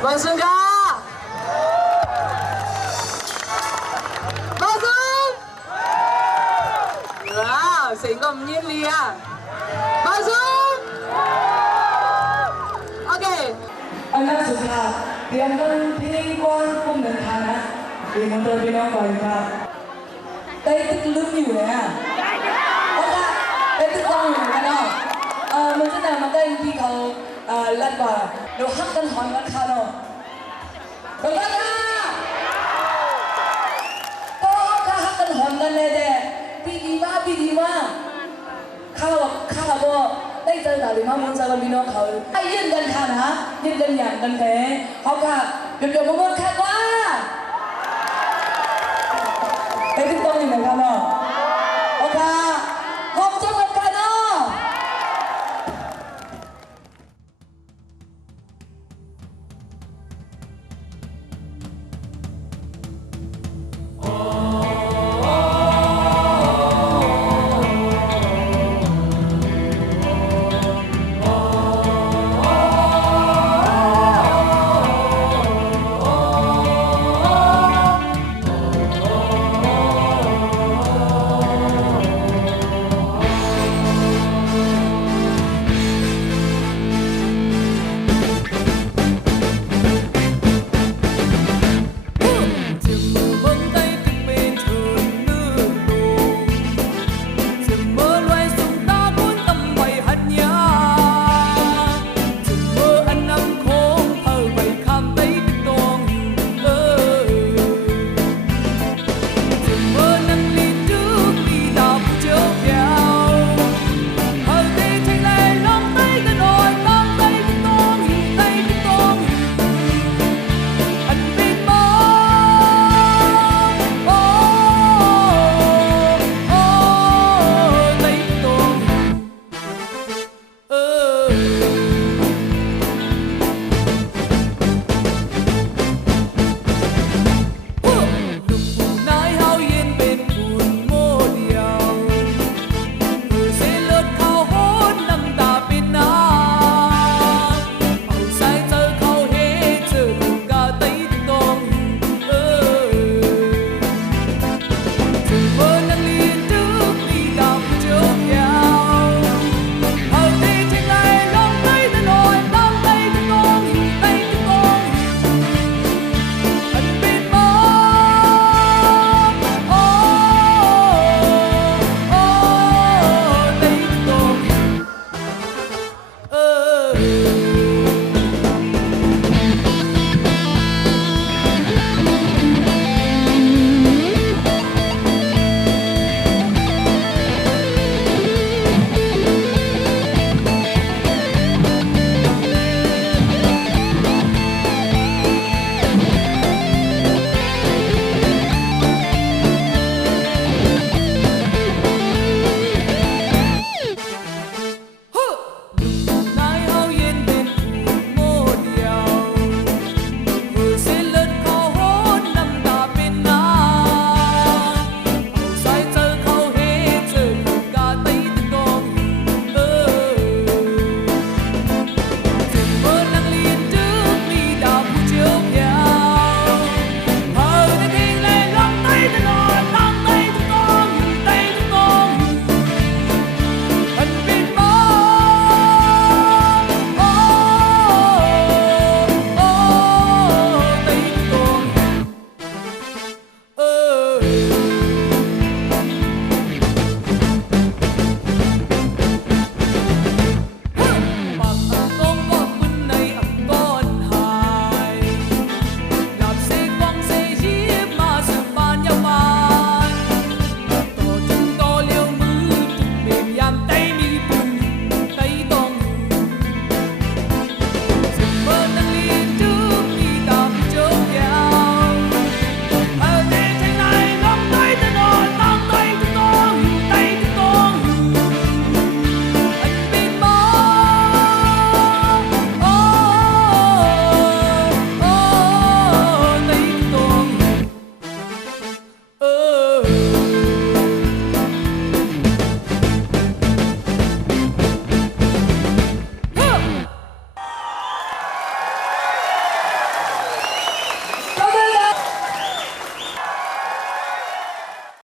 Masuk kah? Masuk. Wow, sehingga nhiên lia. Masuk. Oke. Anak suka diamkan pingguan pun dan tanah di motor binong bangka. Tapi itu belum juga ya. Oke, itu kamu kan? Mungkin nama kita yang kau lihat bah, lo hak kan hongan kano. Bagaimana? Kau hak kan hongan lede. Bidima. Kalau bo, đây giờ là lima môn sao mình nó khẩu. Ai yên gần thà hả? Yên gần nhàng gần thế. Họ cả được một môn khác quá. Đây cái con này